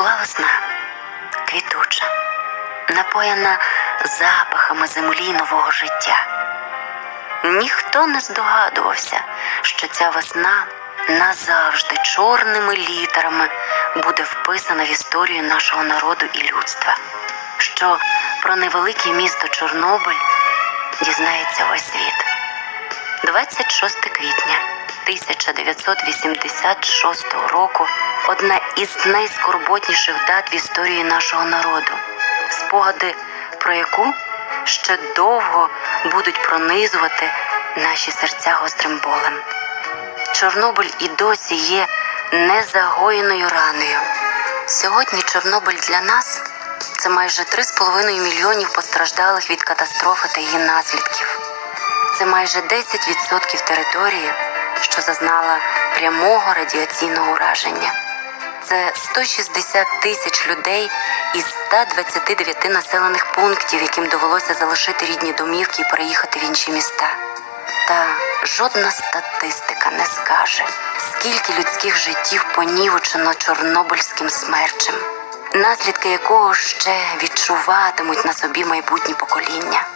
Була весна квітуча, напояна запахами землі нового життя. Ніхто не здогадувався, що ця весна назавжди чорними літерами буде вписана в історію нашого народу і людства, що про невелике місто Чорнобиль дізнається весь світ. 26 квітня. 1986 року одна із найскорботніших дат в історії нашого народу, спогади про яку ще довго будуть пронизувати наші серця гострим болем. Чорнобиль і досі є незагоєною раною. Сьогодні Чорнобиль для нас це майже 3,5 мільйонів постраждалих від катастрофи та її наслідків. Це майже 10% території, що зазнала прямого радіаційного ураження. Це 160 тисяч людей із 129 населених пунктів, яким довелося залишити рідні домівки і переїхати в інші міста. Та жодна статистика не скаже, скільки людських життів понівечено чорнобильським смерчем, наслідки якого ще відчуватимуть на собі майбутні покоління.